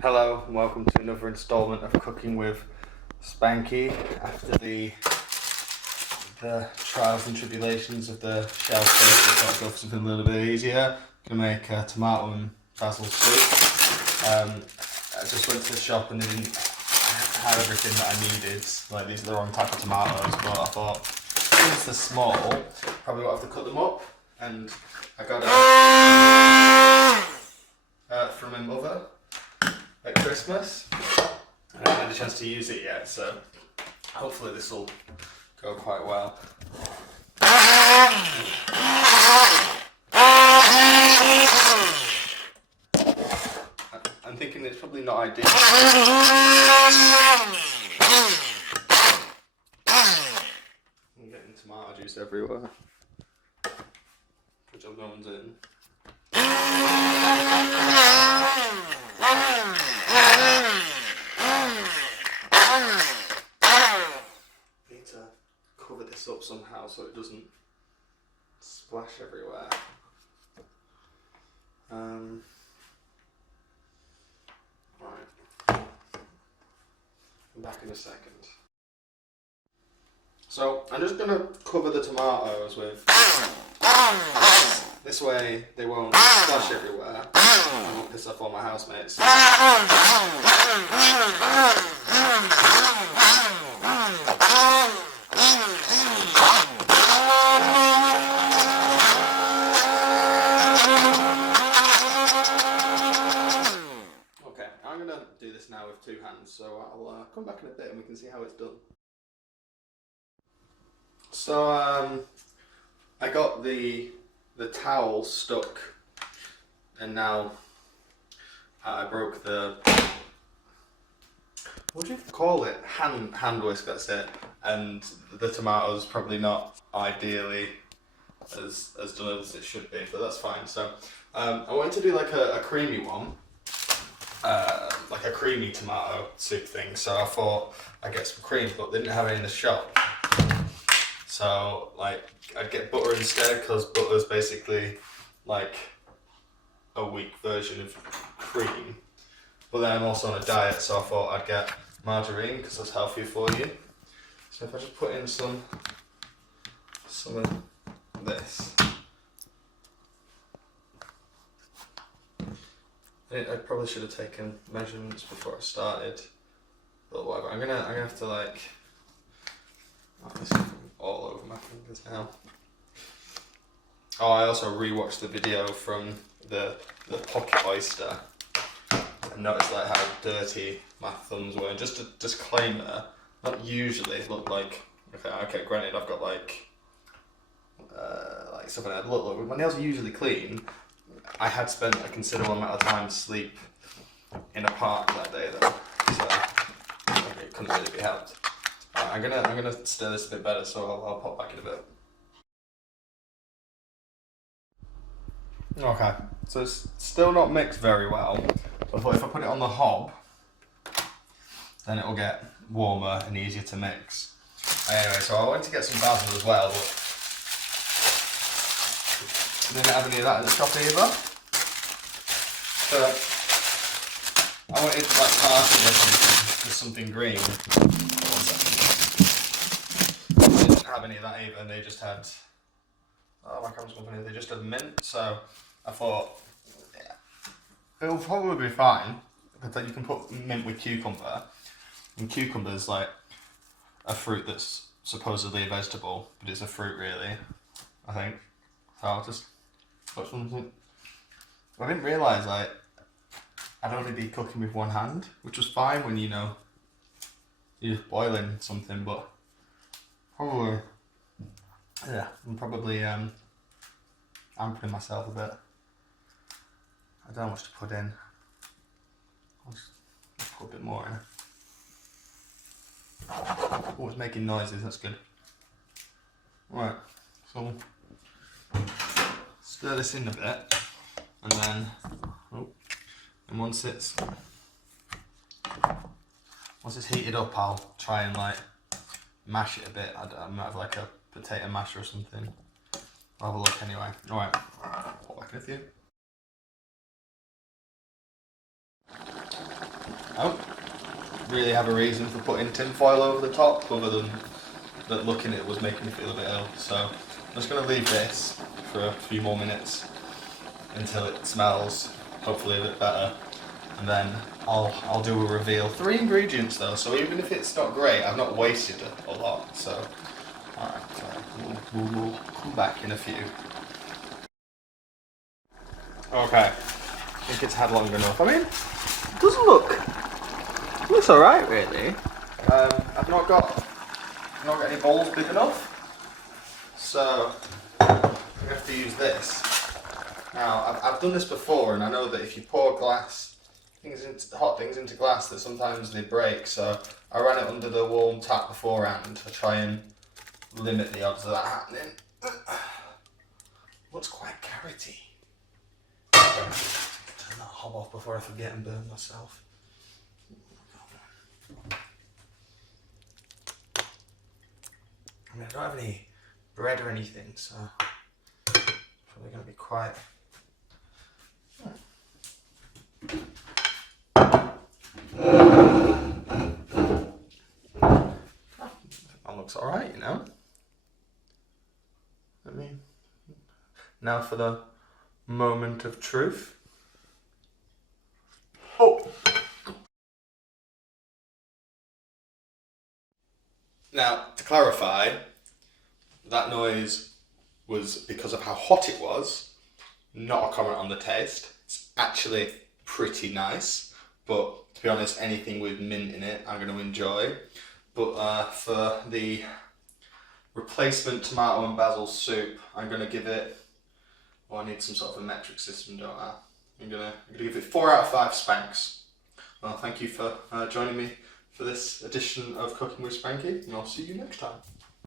Hello and welcome to another instalment of Cooking with Spankie. After the trials and tribulations of the shell cake, I thought I'd go for something a little bit easier. I'm going to make a tomato and basil soup. I just went to the shop and they didn't have everything that I needed. Like, these are the wrong type of tomatoes, but I thought since they're small, probably won't have to cut them up. And I got it from my mother at Christmas. I haven't had a chance to use it yet, so hopefully this will go quite well. I'm thinking it's probably not ideal. I'm getting tomato juice everywhere, which no one's in. Need to cover this up somehow so it doesn't splash everywhere. Right. I'm back in a second. So I'm just going to cover the tomatoes with this way they won't splash everywhere. I won't piss off all my housemates. Okay, I'm going to do this now with 2 hands, so I'll come back in a bit and we can see how it's done. So I got the towel stuck, and now I broke the, what do you call it? Hand whisk, that's it. And the tomatoes probably not ideally as done as it should be, but that's fine. So I wanted to do like a creamy one, like a creamy tomato soup thing. So I thought I'd get some cream, but they didn't have any in the shop. So like I'd get butter instead, because butter's basically like a weak version of cream. But then I'm also on a diet, so I thought I'd get margarine because that's healthier for you. So if I just put in some of this, I probably should have taken measurements before I started, but whatever. I'm gonna have to like. Oh, this is all over my fingers now. Oh, I also rewatched the video from the pocket oyster and noticed like how dirty my thumbs were. And just a disclaimer, not usually look like, okay, granted I've got like something that look, my nails are usually clean. I had spent a considerable amount of time asleep in a park that day though, so it couldn't really be helped. I'm gonna stir this a bit better, so I'll pop back in a bit. Okay, so it's still not mixed very well, but I thought if I put it on the hob, then it'll get warmer and easier to mix. Anyway, so I went to get some basil as well, but I didn't have any of that in the shop either. So I wanted to like partial this with something green. Have any of that either, and they just had, oh, my camera's company, they just had mint, so I thought, yeah, it'll probably be fine, but you can put mint with cucumber, and cucumber's like a fruit that's supposedly a vegetable, but it's a fruit really, I think, so I'll just put something. I didn't realise like I'd only be cooking with one hand, which was fine when you know you're boiling something, but probably, yeah, I'm probably ampering myself a bit. I don't know how much to put in. I'll just put a bit more in. Oh, it's making noises, that's good. Right, so stir this in a bit, and then, and once it's heated up, I'll try and like mash it a bit. I might have like a potato masher or something. I'll have a look anyway. Alright, pop back with you. I don't really have a reason for putting tin foil over the top other than that looking at it was making me feel a bit ill. So I'm just going to leave this for a few more minutes until it smells hopefully a bit better, and then I'll do a reveal. 3 ingredients though, so even if it's not great, I've not wasted a lot. So alright, we'll come back in a few. Okay, I think it's had long enough. I mean, it doesn't looks alright really. I've not got any bowls big enough, so I'm going to have to use this. Now, I've done this before, and I know that if you pour hot things into glass, that sometimes they break, so I ran it under the warm tap beforehand to try and limit the odds of that happening. Looks quite carroty. Turn that hob off before I forget and burn myself. I mean, I don't have any bread or anything, so it's probably going to be quite... That looks alright, you know? I mean, now for the moment of truth. Oh! Now, to clarify, that noise was because of how hot it was, not a comment on the taste. It's actually pretty nice, but to be honest, anything with mint in it I'm going to enjoy. But for the replacement tomato and basil soup, I'm going to give it, I need some sort of a metric system, don't I? I'm going to give it 4 out of 5 Spanks. Well, thank you for joining me for this edition of Cooking with Spankie, and I'll see you next time.